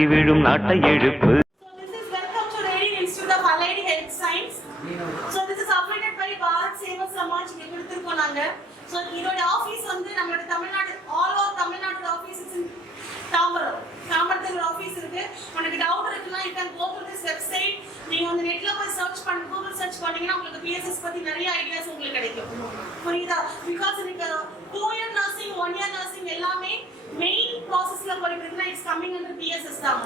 தாங்கி விடும் நாட்டை எழுப்பு. So இதோட ஆபீஸ் வந்து நம்மளோட Tamil Nadu all over Tamil Nadu office in தாம்பரத்துல ஆபீஸ் இருக்கு. உங்களுக்கு டவுட் இருக்குன்னா you can go to this website. நீங்க வந்து நெட்ல போய் சர்ச் பண்ணி கூகுள் சர்ச் பண்ணீங்கன்னா உங்களுக்கு பிஎஸ்எஸ் பத்தி நிறைய ஐடியாஸ் உங்களுக்கு கிடைக்கும். புரியுதா? பிகாஸ் நீங்க 2 இயர் நர்சிங் 1 இயர் நர்சிங் எல்லாமே மெயின் ப்ராசஸ்ல போறீங்கன்னா இட்ஸ் கமிங் அண்டர் பிஎஸ்எஸ் தான்.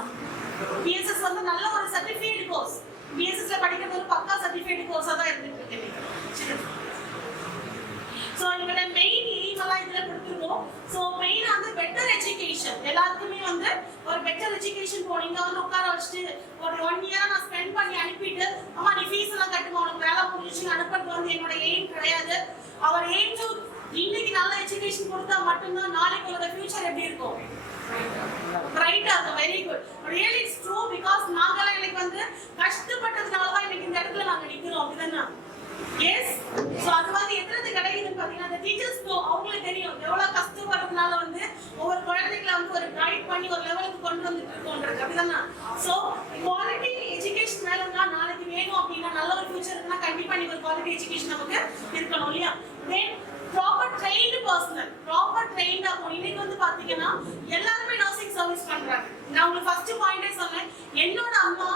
பிஎஸ்எஸ் வந்து நல்ல ஒரு சர்டிஃபிகேட் கோர்ஸ். பிஎஸ்எஸ்ல படிக்கிறது ஒரு பக்கா சர்டிஃபிகேட் கோர்ஸா தான் இருந்துட்டு இருக்கு. So இதோட மெயின் எய்ம் எல்லாம் இதுல கொடுத்திருக்கோம். சோ மெயின் வந்து பெட்டர் எஜுகேஷன். எல்லாத்துக்குமே வந்து ஒரு பெட்டர் எஜுகேஷன் போனீங்க வந்து உட்கார வச்சுட்டு ஒரு 1 இயரா நான் ஸ்பெண்ட் பண்ணி அனுப்பிட்டு அம்மா நீ ஃபீஸ் எல்லாம் கட்டுமா உனக்கு வேலை முடிஞ்சிச்சு அனுப்புறது வந்து என்னோட எய்ம் கிடையாது. அவர் எய்ம் டு இன்னைக்கு நல்ல எஜுகேஷன் கொடுத்தா மட்டும்தான் நாளைக்கு உங்களோட ஃபியூச்சர் எப்படி இருக்கும்? பிரைட்டா இருக்கும். Very good. Really it's true. Because நாங்கெல்லாம் எனக்கு வந்து கஷ்டப்பட்டதுனால தான் இன்னைக்கு இந்த இடத்துல நாங்க நிக்கிறோம். அப்படிதானே? Yes. So அது வந்து எத்தனை கிடைக்குதுன்னு பாத்தீங்கன்னா the teachers know அவங்களுக்கு தெரியும் எவ்வளவு கஷ்டப்படுறதுனால வந்து ஒவ்வொரு குழந்தைகளை வந்து ஒரு கைட் பண்ணி ஒரு லெவலுக்கு கொண்டு வந்துட்டு இருக்கோம்ன்றது. அப்படிதானே? So குவாலிட்டி எஜுகேஷன் மேலன்னா நாளைக்கு வேணும் அப்படின்னா நல்ல ஒரு ஃபியூச்சர் இருக்குன்னா கண்டிப்பா நீங்க ஒரு குவாலிட்டி எஜுகேஷன் நமக்கு இருக்கணும் இல்லையா? Then proper trained personnel, proper trained ஆகும். இன்னைக்கு வந்து பாத்தீங்கன்னா எல்லாருமே நர்சிங் சர்வீஸ் பண்றாங்க. நான் உங்களுக்கு ஃபர்ஸ்ட் பாயிண்டே சொன்னேன். என்னோட அம்மா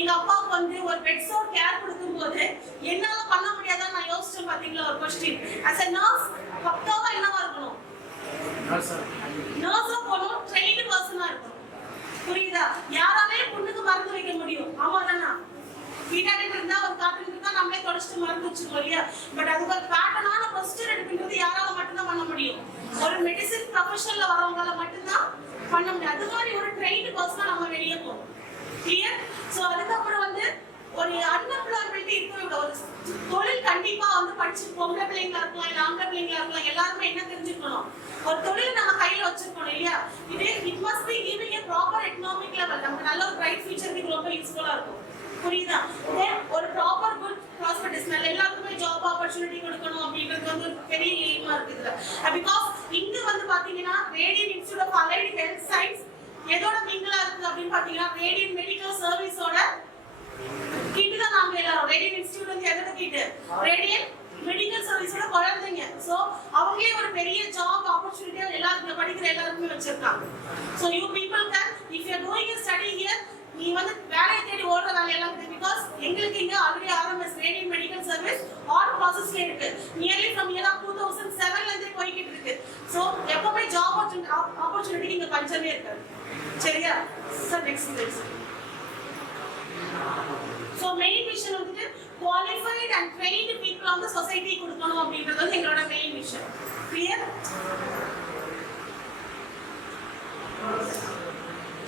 எங்க அப்பாவுக்கு வந்து ஒரு பெட் சோர் கேர் கொடுக்கும்போது என்னால பண்ண முடியாதான்னு நான் யோசிச்சேன். பாத்தீங்களா ஒரு क्वेश्चन. as a nurse பக்காவா என்னவா இருக்கணும்? நர்ஸா போகணும். ட்ரெயின்டு பர்சனா இருக்கணும். புரியுதா? யாராலே பொண்ணுக்கு மருந்து வைக்க முடியும்? ஆமாதானா? வீட்டாடிட்டு இருந்தா ஒரு காட்டன் இருந்தா நம்மளே தொடச்சிட்டு மருந்து வச்சுக்கோ இல்லையா? பட் அதுக்கு ஒரு பேட்டர்னான ப்ரொசீஜர் எடுக்கிறது யாரால மட்டும்தான் பண்ண முடியும்? ஒரு மெடிசின் ப்ரொஃபஷனல்ல வரவங்களால மட்டும்தான் பண்ண முடியும். அது மாதிரி ஒரு ட்ரெயின்டு பர்சனா நம்ம வெளியே போகணும். கிளியர்? சோ அதுக்கப்புறம் வந்து ஒரு அன்எம்ப்ளாயபிலிட்டி இருக்கு. ஒரு தொழில் கண்டிப்பா வந்து படிச்சு பொம்பளை பிள்ளைங்களா இருக்கலாம் இல்ல ஆம்பளை பிள்ளைங்களா இருக்கலாம் எல்லாருமே என்ன தெரிஞ்சுக்கணும்? ஒரு தொழில் நம்ம கையில வச்சிருக்கணும் இல்லையா? It must be giving a proper economic level. நமக்கு நல்ல ஒரு பிரைட் ஃபியூச்சருக்கு ரொம்ப யூஸ்ஃபுல்லா இருக்கும். புரியுதா? ஒரு ப்ராப்பர் குட் ப்ராஸ்பெக்டிஸ் நல்ல எல்லாருக்குமே ஜாப் ஆப்பர்ச்சுனிட்டி கொடுக்கணும் அப்படிங்கிறது வந்து ஒரு பெரிய எய்மா இருக்கு இதுல. பிகாஸ் இங்க வந்து பாத்தீங்கன்னா Radiant Institute of Allied Health Science எதோட மிங்கிளா இருக்கு அப்படின்னு பாத்தீங்கன்னா ரேடியன் மெடிக்கல் சர்வீஸோட கிட்ட தான் நாங்க எல்லாரும். ரேடியன் இன்ஸ்டிடியூட் வந்து எதோட கிட்ட? ரேடியன் மெடிக்கல் சர்வீஸோட குழந்தைங்க. சோ அவங்களே ஒரு பெரிய ஜாப் ஆப்பர்ச்சுனிட்டியா எல்லாருக்கும் படிக்கிற எல்லாருக்குமே வச்சிருக்காங்க. So you people can if you are doing a study here நீ வந்து வேலையை தேடி ஓடுற வேலையெல்லாம் இருக்கு. பிகாஸ் எங்களுக்கு இங்க already RMS radian medical service all ப்ராசஸ்ல இருக்கு. நியர்லி ஃப்ரம் இயர் 2007ல இருந்தே போய்கிட்டு இருக்கு. சோ எப்பவுமே ஜாப் ஆப்பர்ச்சுனிட்டி இங்க பஞ்சமே இருக்காது. சரியா? Sir next please. So main vision வந்து குவாலிஃபைட் அண்ட் ட்ரெயின்டு பீப்பிள் வந்து சொசைட்டி கொடுக்கணும் அப்படின்றது வந்து எங்களோட மெயின் விஷன். கிளியர்?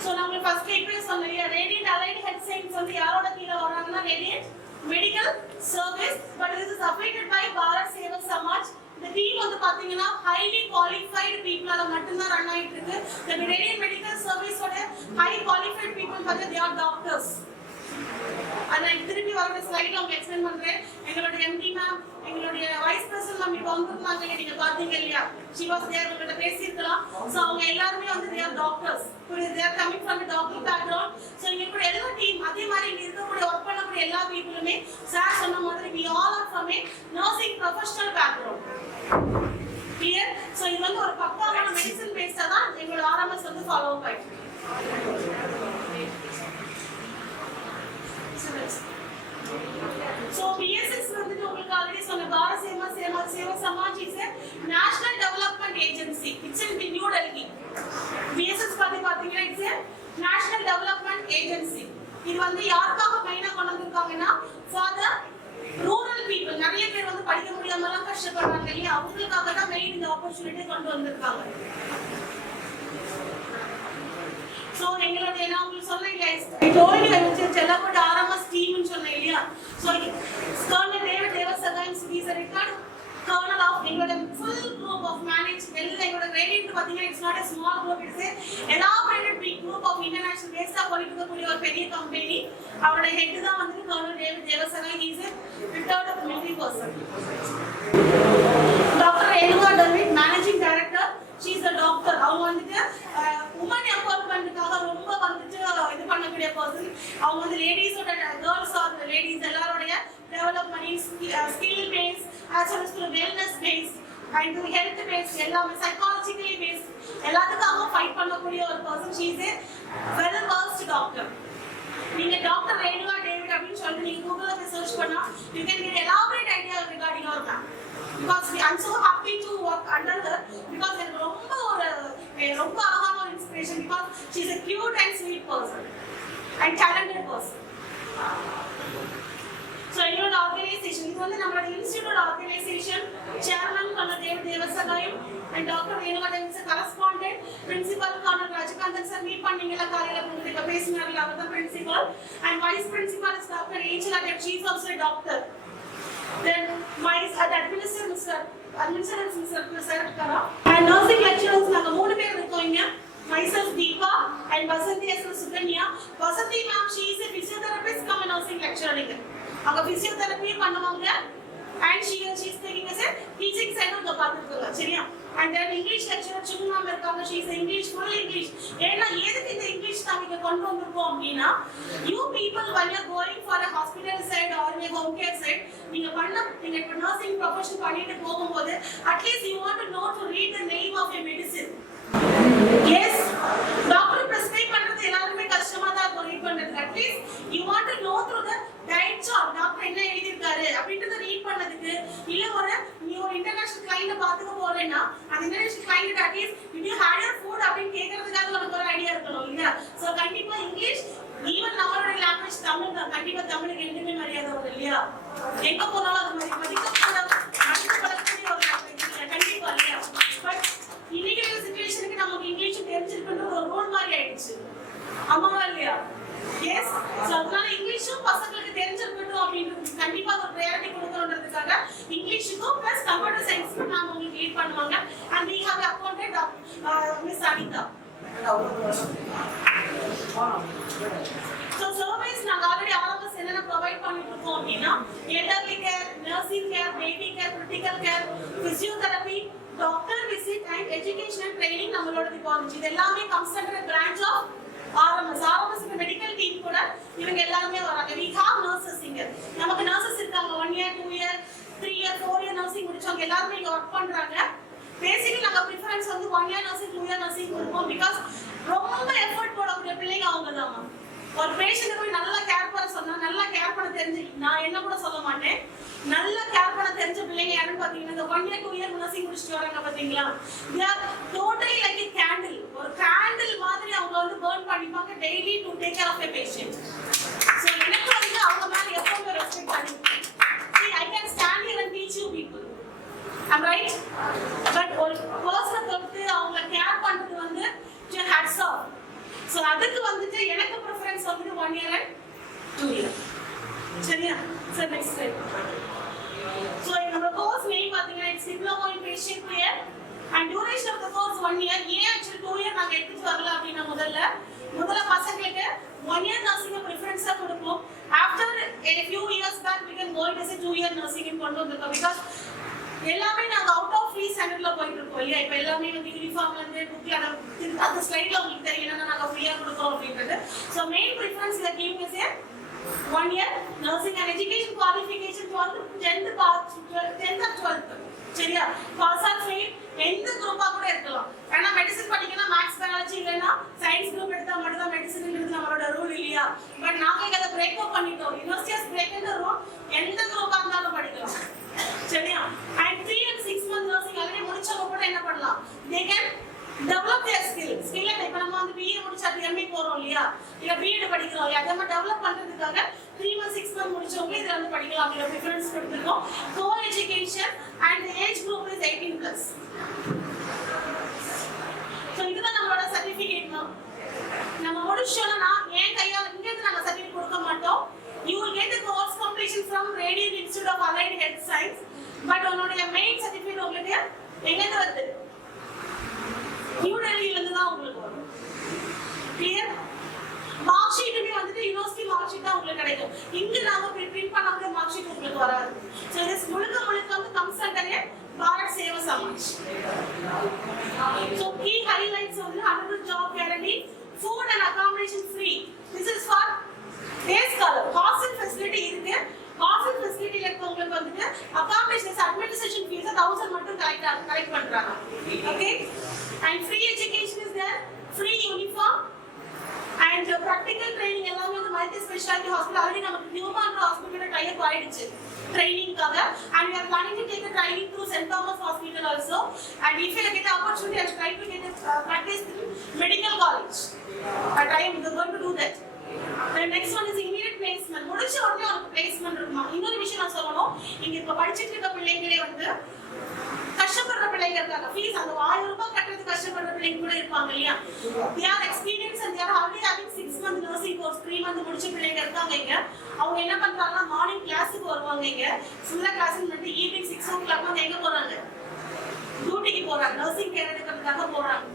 சோ நம்ம ஃபர்ஸ்ட் இப்பவே சொன்னேன் ரேடியன்ட் அலைடு ஹெல்த் சயின்ஸ் வந்து யாரோட கீழ வராங்கன்னா radiant medical service. But this is affected by Bharat Seva Samaj. இந்த டீம் வந்து பாத்தீங்கன்னா highly qualified people மட்டும் தான் ரன் ஆயிட்டு இருக்கு. the radiant medical service ஓட high qualified people வந்து they are doctors. நான் திருப்பி வர ஸ்லைட்ல உங்களுக்கு எக்ஸ்பிளைன் பண்றேன். எங்களோட எம்டி மேம் எங்களுடைய வைஸ் பிரசிடென்ட் மேம் இப்போ வந்திருந்தாங்க. நீங்க பாத்தீங்க இல்லையா? she was there. உங்ககிட்ட பேசியிருக்கலாம். சோ அவங்க எல்லாருமே வந்து they are doctors. they are coming from a doctor background. So இங்க கூட எல்லா டீம் அதே மாதிரி இங்க இருக்கக்கூடிய ஒர்க் பண்ணக்கூடிய எல்லா பீப்புளுமே சார் சொன்ன மாதிரி we all are from a nursing professional background. clear? So இது வந்து ஒரு பக்காவான மெடிசன் பேஸ்டா தான் எங்களோட ஆர்எம்எஸ் வந்து ஃபாலோ பண்ணிட்டு இருக்கு. So BSS வந்து உங்களுக்கு ஆல்ரெடி சொன்ன Bharat Seva Samaj is a national development agency. It's in New Delhi. BSS பத்தி பாத்தீங்கன்னா it's a national development agency. இது வந்து யாருக்காக மெயினா கொண்டு வந்திருக்காங்கன்னா for the rural people. நிறைய பேர் வந்து படிக்க முடியாம எல்லாம் கஷ்டப்படுறாங்க இல்லையா? அவங்களுக்காக தான் மெயின் இந்த ஆப்பர்ச்சுனிட்டி கொண்டு வந்திருக்காங்க. So எங்களுடைய நான் உங்களுக்கு சொன்னேன் guys. I told you செல்லப்பட்ட ஆர்எம்எஸ் டீம்னு சொன்னேன் இல்லையா? So Colonel David Devasagans is a retired colonel of எங்களோட full group of managed எங்களோட radiant பாத்தீங்கன்னா it's not a small group, it's a elaborated big group of international based போயிட்டு இருக்கக்கூடிய ஒரு பெரிய கம்பெனி. அவரோட ஹெட் தான் வந்து Colonel David Devasagans. he is a retired military person. Dr. Eluga David, managing director. she is a doctor. அவங்க வந்துட்டு women empowerment-க்காக ரொம்ப வந்துட்டு அவங்க வந்து லேடிஸோட கேர்ள்ஸ் ஆர் லேடிஸ் எல்லாரோடைய development skill base as well as wellness base and health base எல்லாமே psychologically base எல்லாத்துக்காகவும் ஃபைட் பண்ணக்கூடிய ஒரு person. She is a well versed doctor. நீங்க டாக்டர் ரேணுகா டேவிட் அப்படின்னு சொல்லிட்டு நீங்க கூகுள்ல போய் சர்ச் பண்ணா you can get elaborate idea regarding her ma'am. Because I'm so happy to work under her because எனக்கு ரொம்ப அழகான ஒரு inspiration because she is a cute and sweet person and talented person. So என்னோட organisation இது வந்து நம்மளோட institute organisation chairman colonel David Devasahayam and doctor Renuka David correspondent principal colonel Rajakanthan sir meet பண்ணீங்கல காலையில உங்களுக்கு பேசினார்ல அவர் தான் principal and vice principal is Dr. Angela Dev. She is also a doctor. Then my administrator Mr. Kara and nursing lecturers நாங்க மூணு பேர் இருக்கோம் இங்க. Myself Deepa and Vasanthi as well as Sukanya. Vasanthi ma'am, she is a physiotherapist come nursing lecturer இங்க. அவங்க physiotherapy பண்ணுவாங்க and she is taking as a teaching side of the பாத்துக்கோங்க சரியா. And then English lecturer Chunu ma'am இருக்காங்க. She is English full English. ஏன்னா எதுக்கு இந்த English நாம கொண்டு வந்திருக்கோம் அப்படினா you people when you are going for a hospital side or a home care side நீங்க இப்ப nursing profession பண்ணிட்டு போகும்போது at least you want to know to read the name of a medicine. Yes, doctor prescribe பண்றது எல்லாருமே கஷ்டமா தான் இருக்கும் read பண்றது. At least you want to know through the diet chart doctor என்ன எழுதி இருக்காரு அப்படின்றத ரீட் பண்ணதுக்கு இல்ல நீ ஒரு இன்டர்நேஷனல் கிளையண்ட் பாத்துக்க போறேன்னா அந்த international client at least if you had your food அப்படின்னு கேக்குறதுக்காக உனக்கு ஒரு ஐடியா இருக்கணும் இல்ல. சோ கண்டிப்பா இங்கிலீஷ் ஈவன் நம்மளோட லாங்குவேஜ் தமிழ் தான். கண்டிப்பா தமிழுக்கு எதுவுமே மரியாதை வரும் இல்லையா. எங்க போனாலும் அது மாதிரி மதிக்கப்பட மதிக்கப்படக்கூடிய ஒரு லாங்குவேஜ் கண்டிப்பா இல்லையா. பட் இன்னைக்கு சிச்சுவேஷனுக்கு நமக்கு இங்கிலீஷ் தெரிஞ்சிருக்குன்ற ஒரு ரூல் மாதிரி ஆயிடுச்சு ஆமாவா இல்லையா. எஸ் சோ அதனால இங்கிலீஷும் பசங்களுக்கு தெரிஞ்சிருக்கட்டும் அப்படின்னு கண்டிப்பா ஒரு ப்ரையாரிட்டி கொடுக்கறதுக்காக இங்கிலீஷுக்கும் பிளஸ் கம்ப்யூட்டர் சயின்ஸ்க்கு நாம உங்களுக்கு லீட் பண்ணுவாங்க. and we have appointed Miss Anita. So service நாங்க ஆல்ரெடி ஆல்மோஸ்ட் என்னென்ன ப்ரொவைட் பண்ணிட்டு இருக்கோம் அப்படின்னா elderly care, nursing care, baby care, critical care, physiotherapy, doctor visit and education and training நம்மளோட டிபார்ட்மெண்ட். இது எல்லாமே comes under a branch of RMS medical team கூட இவங்க எல்லாரும் வராங்க. we have nurses இங்க. நமக்கு nurses இருக்காங்க 1 year 2 year 3 year 4 year nursing முடிச்சவங்க எல்லாரும் இங்க வர்க் பண்றாங்க. பேசிக்கலி நாங்க பிரெஃபரன்ஸ் வந்து 1 year nursing 2 year nursing கொடுப்போம் because ரொம்ப எஃபோர்ட் போடக்கூடிய பிள்ளைங்க அவங்க தான். ஒரு பேஷண்ட் போய் நல்லா கேர் பண்ண சொன்னா நல்லா கேர் பண்ண தெரிஞ்சு நான் என்ன கூட சொல்ல மாட்டேன் நல்லா கேர் பண்ண தெரிஞ்ச பிள்ளைங்க யாருன்னு பாத்தீங்கன்னா இந்த 1 year 2 year நர்சிங் முடிச்சிட்டு வராங்க பாத்தீங்களா. they are totally like a candle. ஒரு கேண்டில் மாதிரி அவங்க வந்து பர்ன் பண்ணிப்பாங்க daily to take care of a patient. so எனக்கு வந்து அவங்க மேல எப்பவுமே ரெஸ்பெக்ட் பண்ணிருக்கேன். see I can stand here and teach you people. I'm right? but ஒரு பர்சன் தொட்டு அவங்க கேர் பண்றது வந்து hats off. so அதுக்கு வந்துட்டு எனக்கு preference வந்து 1 year and 2 year. சரியா? so next slide. so நம்ம course name பாத்தீங்கன்னா it's diploma in patient care and duration of the course 1 year. ஏன் actually 2 year நாங்க எடுத்துட்டு வரல அப்படினா முதல்ல பசங்களுக்கு 1 year nursing preference கொடுப்போம். after a few years back we can go into 2 year nursing கொண்டு வந்திருக்கோம் because எல்லாமே நாங்க அவுட் ஆஃப் ஃப்ரீ ஸ்டாண்டர்ட்ல போயிட்டு இருக்கோம் இல்லையா. இப்ப எல்லாமே வந்து யூனிஃபார்ம்ல இருந்து புக்ல அந்த ஸ்லைட்ல உங்களுக்கு தெரியும் என்னன்னா நாங்க ஃப்ரீயா கொடுக்குறோம் அப்படின்றது. So main preference is giving us a 1 year nursing and education qualification 10th or 12th. சரியா? பாஸ் ஆர் ஃபெயில் எந்த குரூப்பா கூட இருக்கலாம். ஏன்னா மெடிசன் படிக்கணும் மேத்ஸ் பயாலஜி இல்லனா சயின்ஸ் குரூப் எடுத்தா மட்டும் தான் மெடிசன்ங்கிறது நம்மளோட ரூல் இல்லையா. பட் நாங்க இத பிரேக் அப் பண்ணிட்டோம். யுனிவர்சிட்டிஸ் பிரேக் இந்த ரூல் எந்த குரூப்பா இருந்தாலும் படிக்கலாம். சரியா? and 3 and 6 month nursing already முடிச்சவங்க கூட என்ன பண்ணலாம் they can develop their skill இப்ப நம்ம வந்து BA முடிச்சா MA போறோம் இல்லையா இல்ல BEd படிக்கிறோம் இல்லையா அதை டெவலப் பண்றதுக்காக 3 months 6 months முடிச்சவங்க இதல வந்து படிக்கலாம் அப்படிங்கிற preference கொடுத்திருக்கோம். co education and the age group is 18 plus. so இதுதான் நம்மளோட சர்டிபிகேட். நம்ம முடிச்சோம்னா ஏன் கையால இங்க இருந்து நாங்க சர்டிபிகேட் கொடுக்க மாட்டோம். you will get the course completion from Radiant Institute of Allied Health Science. but உங்களுடைய மெயின் சர்டிபிகேட் உங்களுக்கு எங்க இருந்து வருது? நியூ டெல்லியில இருந்து தான் உங்களுக்கு வரும். கிளியர்? மார்க் ஷீட்டுமே வந்துட்டு யுனிவர்சிட்டி மார்க் ஷீட் தான் உங்களுக்கு கிடைக்கும். இங்க நாம பிரிண்ட் பண்ணாத மார்க் ஷீட் உங்களுக்கு வராது. சோ இது முழுக்க வந்து comes under a Bharat Seva Samaj. so key highlights வந்து 100 job guarantee, food and accommodation free. this is for day scholar hostel facility இருக்கு. ஹாஸ்டல் ஃபெசிலிட்டில இருக்கவங்களுக்கு வந்துட்டு அகாமடேஷன் அட்மினிஸ்ட்ரேஷன் ஃபீஸ் 1000 மட்டும் கலெக்ட் பண்றாங்க. Okay, and free education is there, free uniform and practical training எல்லாமே வந்து multi speciality hospital already நமக்கு நியூமான் hospital type ஆயிடுச்சு ட்ரைனிங்காக. and we are planning to take the training through St. Thomas Hospital also, and if you get the opportunity I will try to get a practice through medical college, but I am going to do that. The next one is immediate placement. முடிச்ச உடனே ஒரு placement இருக்குமா. இன்னொரு விஷயம் நான் சொல்லணும், இங்க இப்ப படிச்சிட்டு இருக்க பிள்ளைங்களே வந்து கஷ்டப்படுற பிள்ளைங்க இருக்காங்க. ஃபீஸ் அந்த 1000 ரூபாய் கட்டுறது கஷ்டப்படுற பிள்ளைங்க கூட இருப்பாங்க இல்லையா. they are experienced and they are already having 6 month nursing course, 3 month முடிச்ச பிள்ளைங்க இருக்காங்க இங்க. அவங்க என்ன பண்றாங்கன்னா மார்னிங் கிளாஸுக்கு வருவாங்க இங்க, ஃபுல்லா கிளாஸ் பண்ணிட்டு ஈவினிங் 6 o'clock வந்து எங்க போறாங்க, டியூட்டிக்கு போறாங்க, நர்சிங் கேர் எடுக்கிறதுக்காக போறாங்க.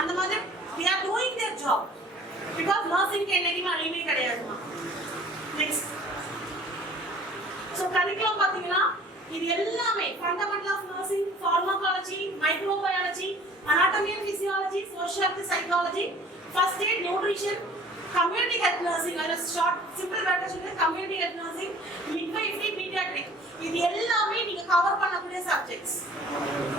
அந்த மாதிரி they are doing their job because nursing க்கு என்னைக்குமே அழிவே கிடையாதுமா. நெக்ஸ்ட், ஸோ கரிக்குலம் பார்த்தீங்கன்னா இது எல்லாமே fundamental of nursing, pharmacology, microbiology, anatomy and physiology, social psychology, first aid, nutrition, community health nursing, or short simple word சொல்லுங்க, community health nursing, midwifery, pediatric. இது எல்லாமே நீங்க கவர் பண்ணக்கூடிய சப்ஜெக்ட்ஸ்.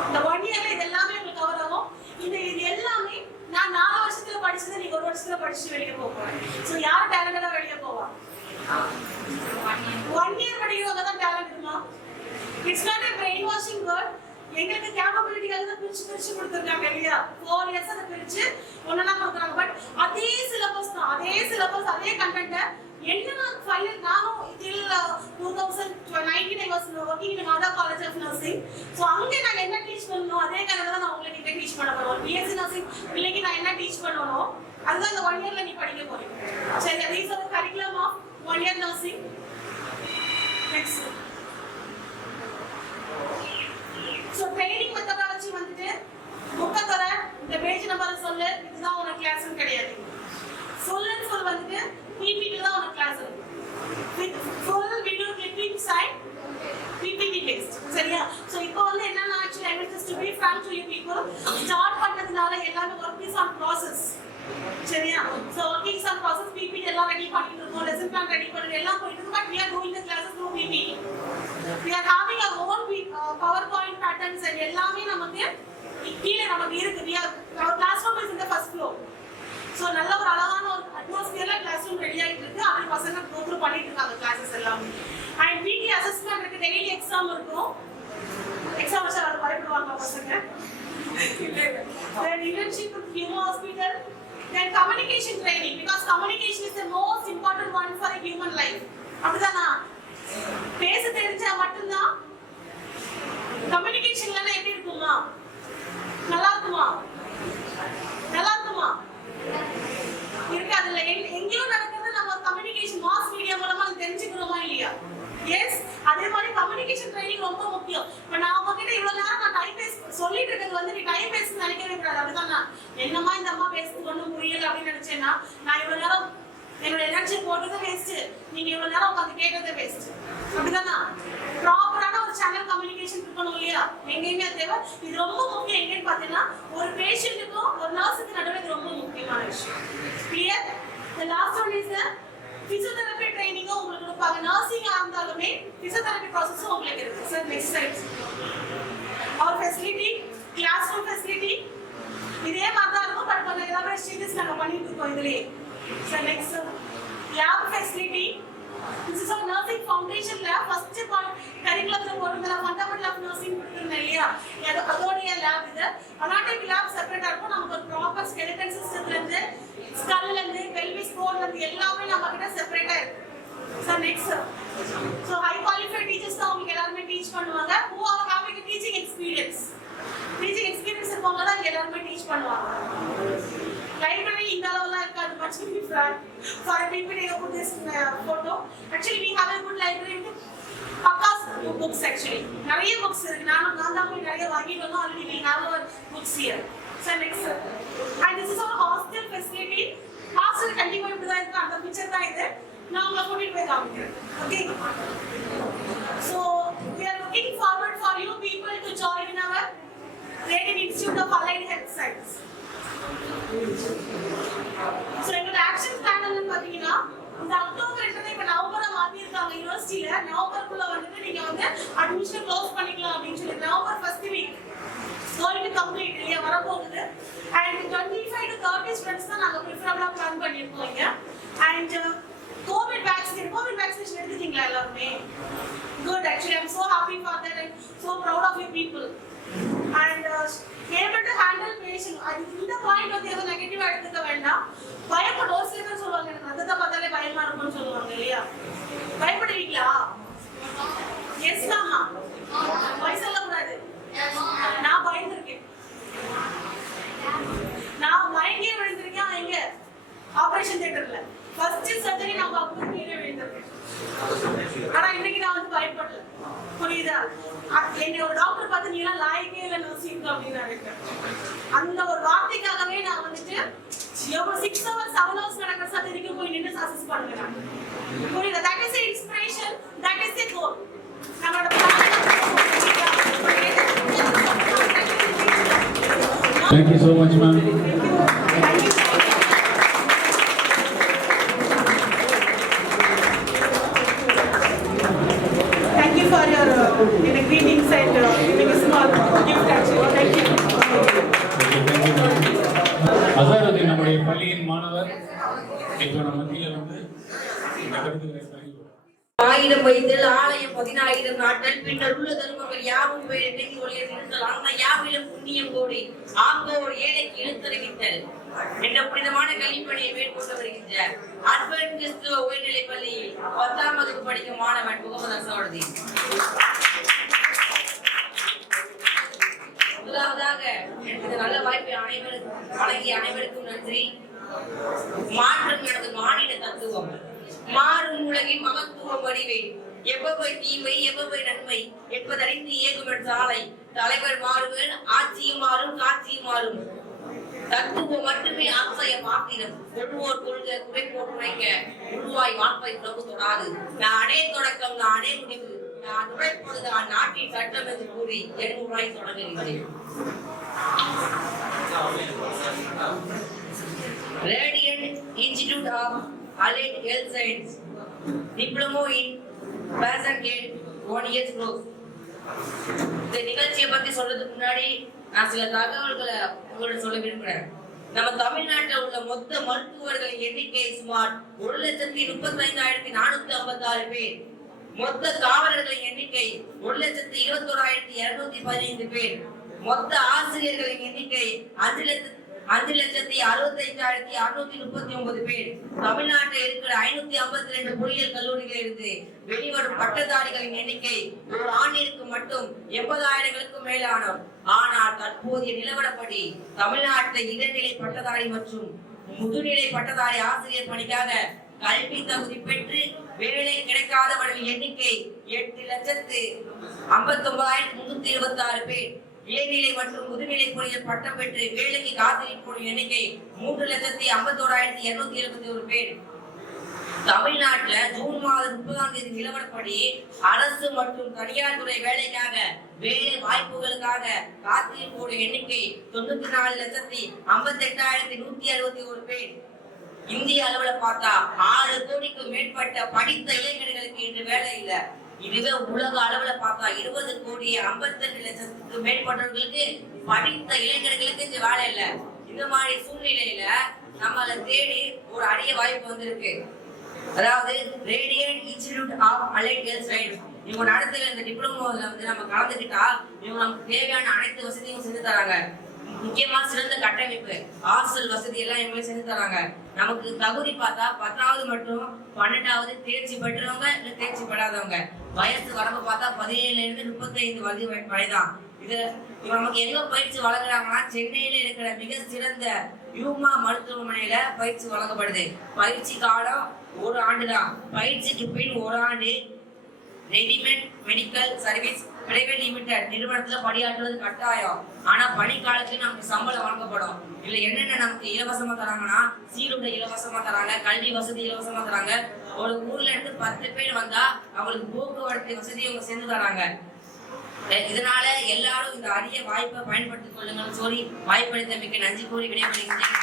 இந்த 1 இயர்ல இது எல்லாமே உங்களுக்கு கவர் ஆகும். இது எல்லாமே நான் 4 வருஷத்துல படிச்சதை நீங்க 1 வருஷத்துல படிச்சு வெளியே போறீங்க. சோ யார் டேலண்டடா வெளியே போவா? 1 இயர் படிக்கிறவங்க தான் டேலண்ட் இருக்குமா? It's not a brainwashing word. எங்களுக்கு கேப்பபிலிட்டிக்காக தான் பிரிச்சு கொடுத்துருக்காங்க இல்லையா. 4 இயர்ஸ் அதை பிரிச்சு ஒன்னா கொடுக்குறாங்க. பட் அதே சிலபஸ் தான், அதே கண்டென்ட். என்ன ஃபைனல் நானும் till 2019 I was working in Mada College of Nursing. So அங்கே நான் என்ன டீச் பண்ணனும் அதே கணக்கு தான் நான் உங்களுக்கு இங்க டீச் பண்ண போறேன். BSc Nursing பிள்ளைக்கு நான் என்ன டீச் பண்ணனும் அதுதான் இந்த 1 இயர்ல நீ படிக்க போறீங்க. சரி, these are the curriculum of 1 year nursing. Next. So training methodology வந்துட்டு புக்க தர இந்த பேஜ் நம்பர் சொல்லு, இதுதான் உன கிளாஸ்னு கிடையாது. ஃபுல் அண்ட் ஃபுல் வந்துட்டு PPT தான் உன கிளாஸ் இருக்கு. with full video clipping side PPT based. சரியா? So இப்போ வந்து என்னன்னா actually I want just to be frank to you people, start பண்ணதுனால எல்லாமே work is on process. சரியா? So working is on process. PPT எல்லாம் ரெடி பண்ணிட்டு இருக்கோம், lesson plan ரெடி பண்ணிட்டு எல்லாம் போயிட்டு இருக்கு. But we are doing the classes through PPT. We are having our own PowerPoint patterns and எல்லாமே நமக்கு கீழ நமக்கு இருக்கு. our classroom is in the first floor. So நல்ல ஒரு அழகான ஒரு அட்மாஸ்பியர்ல கிளாஸ்ரூம் ரெடி ஆயிட்டு இருக்கு. அப்படி பசங்க கோ த்ரூ பண்ணிட்டு இருக்காங்க கிளாसेस எல்லாம். அண்ட் வீக்லி அசஸ்மென்ட் இருக்கு, டெய்லி எக்ஸாம் இருக்கும். எக்ஸாம் வச்சா வர பயப்படுவாங்க பசங்க. Then internship with Human Hospital. Then communication training, because communication is the most important one for a human life. அப்படிதானா? பேச தெரிஞ்சா மட்டும்தான் கம்யூனிகேஷன்ல எப்படி இருக்குமா? நல்லா இருக்குமா? இருக்காதுல்ல. எங்கேயோ நடக்கிறது நம்ம கம்யூனிகேஷன் மாஸ் மீடியா மூலமா தெரிஞ்சுக்கிறோமா இல்லையா? எஸ், அதே மாதிரி கம்யூனிகேஷன் ட்ரைனிங் ரொம்ப முக்கியம். இப்போ நான் உங்ககிட்ட இவ்வளவு நேரம் நான் டைம் பேஸ் சொல்லிட்டு இருக்கிறது வந்து நீ டைம் பேஸ் நினைக்கவே கூடாது. அப்படிதான் என்னமா இந்த அம்மா பேசுறது ஒன்றும் புரியல அப்படின்னு நினைச்சேன்னா நான் இவ்வளவு நேரம் என்னோட எனர்ஜி போட்டது வேஸ்ட், நீங்க இவ்வளவு நேரம் உட்காந்து கேட்டதே வேஸ்ட். அப்படிதானா? ப்ராப்பரான ஒரு சேனல் கம்யூனிகேஷன் இருக்கணும் இல்லையா? எங்கேயுமே தேவை. இது ரொம்ப முக்கியம். எங்கன்னு பாத்தீங்கன்னா ஒரு பேஷண்ட்டுக்கும் ஒரு நர்ஸுக்கு நடுவே இது ரொம்ப முக்கியமான விஷயம். Clear? The last one is the physiotherapy training உங்களுக்கு கொடுப்பாங்க. நர்சிங் இருந்தாலுமே physiotherapy process உங்களுக்கு இருக்கு. Sir next slide. our facility, classroom facility இதே மாதிரி தான் இருக்கும். பட் கொஞ்சம் ஏதாவது சேஞ்சஸ் நாங்க பண்ணிட்டு இருக்கோம் இதுலயே. So next, lab facility. This is our nursing foundation lab. First point curriculum போடுறதுல fundamental of nursing கொடுத்திருந்தேன் இல்லையா? அதோடைய லேப் இது. anatomy lab செப்பரேட்டா இருக்கும். நமக்கு ஒரு ப்ராப்பர் skeleton systemல இருந்து skull ல இருந்து pelvis bone ல இருந்து எல்லாமே நம்ம கிட்ட செப்பரேட்டா இருக்கு. So next, so high qualified teachers தான் உங்களுக்கு எல்லாரும் டீச் பண்ணுவாங்க. who are having a teaching experience இருக்கவங்க தான் எல்லாரும் டீச் பண்ணுவாங்க. Library in the level much to be frank. For a PPT, I put this photo. Actually, we have a good library with Pakka's books actually. Nariya books. Already we have our books here. So next, and this is our hostel facility. Hostel continue to the picture there. Now we are putting it down here. Okay. So we are looking forward for you people to join in our Radiant Institute of Allied Health Science. So எங்களோட action plan வந்து பாத்தீங்கன்னா இந்த October admission close பண்ணிக்கலாம் அப்படின்னு சொல்லி November first week going to complete இல்லையா வரப்போகுது. And 25 to 30 students தான் நாங்கள் ப்ரிஃபரபிளாக பிளான் பண்ணியிருக்கோம் இங்கே. அண்ட் கோவிட் வேக்சினேஷன் எடுத்துட்டீங்களா எல்லாருமே? Good. Actually I'm so happy for that and so proud of you people. And able to handle patient. அது இந்த பாயிண்ட் வந்து எதுவும் நெகட்டிவாக எடுத்துக்க வேண்டாம். பயப்பட ஒரு சில பேர் சொல்லுவாங்க எனக்கு ரத்தத்தை பார்த்தாலே பயமா இருக்கும்னு சொல்லுவாங்க இல்லையா? பயப்படுவீங்களா? எஸ் தாமா, போய் சொல்லக்கூடாது. நான் பயந்துருக்கேன், நான் மயங்கியே விழுந்திருக்கேன். எங்க ஆபரேஷன் தியேட்டர்ல ஃபர்ஸ்ட் சர்ஜரி நான் பார்க்கும்போது கீழே விழுந்திருக்கேன். ஆனா இன்னைக்கு நான் வந்து பயப்படல. புரியுதா? என்னை ஒரு டாக்டர் பார்த்து நீ எல்லாம் லாய்க்கே இல்லை நர்சிங் அப்படின்னு நினைக்கிறேன். அந்த ஒரு வார்த்தைக்காகவே நான் வந்துட்டு எவ்வளவு 6 hours 7 hours நடக்கிற சர்ஜரிக்கு போய் நின்று சக்சஸ் பண்ணுறேன். புரியுதா? That is inspiration, that is the goal. நம்மளோட Thank you so much, ma'am. Thank you for your greetings and giving a small gift actually. Thank you. Azharuddin நம்முடைய பள்ளியின் மாணவர் இப்போ நம்ம மத்தியில் வந்து இந்த கருத்துக்களை ஆயிரம் வைத்தல் ஆலயம் 14,000 நாட்கள் பின்னர் உள்ள தர்மங்கள் யாவும் எண்ணெய் ஒளியில் இருத்தல் அண்ணா யாவிலும் புண்ணியம் கோடி ஆங்கோர் ஏழைக்கு இழுத்தறிவித்தல் என்ற புனிதமான கல்விப்பணியை மேற்கொண்டு வருகின்ற அட்வென்ட் கிறிஸ்துவ உயர்நிலைப் பள்ளியில் 10ஆம் வகுப்பு படிக்கும் மாணவன் முகமது அசாருதீன். முதலாவதாக எனக்கு நல்ல வாய்ப்பை வழங்கிய அனைவருக்கும் நன்றி. மாற்றம் எனது மாநில தத்துவம், மாறும் உலகின் மகத்துவம் அறிவேன். எவ்வளவு தீமை எவ்வளவு நன்மை என்பதறிந்து இயக்கும் சாலை தலைவர் மாறுவர், ஆட்சியும் மாறும் காட்சியும் மாறும். தத்துவம் மட்டுமே ஆசைய பாத்திரம் ஒருவோர் கொள்கை குறை போட்டு வைக்க உருவாய் வாழ்ப்பை உணவு தொடாது. நானே தொடக்கம் நானே முடிவு, நான் உழைப்பதுதான் நாட்டின் சட்டம் என்று கூறி என் உரை தொடங்குகிறேன். Radiant Institute of Allied Health Science, Diploma in Patient Care, 1 year course. இந்த நிகழ்ச்சியை பத்தி சொல்றதுக்கு முன்னாடி நான் சில தகவல்களை உங்களோட சொல்ல விரும்புறேன். நம்ம தமிழ்நாட்டில் உள்ள மொத்த மருத்துவர்களின் எண்ணிக்கை சுமார் 1,35,456 பேர். மொத்த காவலர்களின் எண்ணிக்கை 1,21,215 பேர். மொத்த ஆசிரியர்களின் எண்ணிக்கை 5,65,639 பேர். தமிழ்நாட்டில் இருக்கிற 552 பொறியியல் கல்லூரிகளில் இருந்து வெளிவரும் பட்டதாரிகளின் எண்ணிக்கை ஒரு ஆண்டிற்கு மட்டும் 80,000க்கும் மேலானோர். ஆனால் தற்போதைய நிலவரப்படி தமிழ்நாட்டில் இடைநிலை பட்டதாரி மற்றும் முதுநிலை பட்டதாரி ஆசிரியர் பணிக்காக கல்வி தகுதி பெற்று வேலை கிடைக்காதவர்களின் எண்ணிக்கை 8,59,326 பேர். இடைநிலை மற்றும் முதுநிலை பொறியியல் பட்டம் பெற்று வேலைக்கு காத்திருப்போர் எண்ணிக்கை 3,51,271 பேர். தமிழ்நாட்டுல ஜூன் மாதம் 30ஆம் தேதி நிலவரப்படி அரசு மற்றும் தனியார் துறை வேலைக்காக வேலை வாய்ப்புகளுக்காக காத்திருப்போர் எண்ணிக்கை 94,58,161 பேர். இந்திய அளவுல பார்த்தா 6 கோடிக்கும் மேற்பட்ட படித்த இளைஞர்களுக்கு இன்று வேலை இல்லை. இதுவே உலக அளவுல பார்த்தா 20,52,00,000 மேற்பட்டவர்களுக்கு படித்த இளைஞர்களுக்கு இந்த வேலை இல்லை. இந்த மாதிரி சூழ்நிலையில நம்மளை தேடி ஒரு அரிய வாய்ப்பு வந்திருக்கு. அதாவது Radiant Institute of Allied Health Science இவங்க நடத்துற இந்த டிப்ளமோல வந்து நம்ம கலந்துக்கிட்டா இவங்க நமக்கு தேவையான அனைத்து வசதியும் செஞ்சு தராங்க. முக்கியமா சிறந்த கட்டமைப்பு, ஹாஸ்டல் வசதி எல்லாம் இவங்க செஞ்சு தராங்க. நமக்கு தகுதி பார்த்தா 10வது மற்றும் 12வது தேர்ச்சி பெற்றவங்க இல்ல தேர்ச்சி பெறாதவங்க. வயசு வரம்பு பார்த்தா 17ல இருந்து 35 வயதான். இது நமக்கு எங்க பயிற்சி வழங்குறாங்கன்னா சென்னையில இருக்கிற மிக சிறந்த யூமா மருத்துவமனையில பயிற்சி வழங்கப்படுது. பயிற்சி காலம் 1 ஆண்டு தான். பயிற்சிக்கு பின் 1 ஆண்டு readymade medical service private limited நிறுவனத்துல பணியாற்றுவது கட்டாயம். ஆனா பணிக்காலத்துக்கு நமக்கு சம்பளம் வழங்கப்படும். இதுல என்னென்ன நமக்கு இலவசமா தராங்கன்னா சீருடை இலவசமா தராங்க, கல்வி வசதி இலவசமா தராங்க. ஒரு ஊர்ல இருந்து 10 பேர் வந்தா அவங்களுக்கு போக்குவரத்து வசதி அவங்க செஞ்சு தராங்க. இதனால எல்லாரும் இந்த அரிய வாய்ப்பை பயன்படுத்திக் கொள்ளுங்கள் சொல்லி வாய்ப்பளித்தமைக்கு நன்றி கூறி விடைபெறுகிறேன்.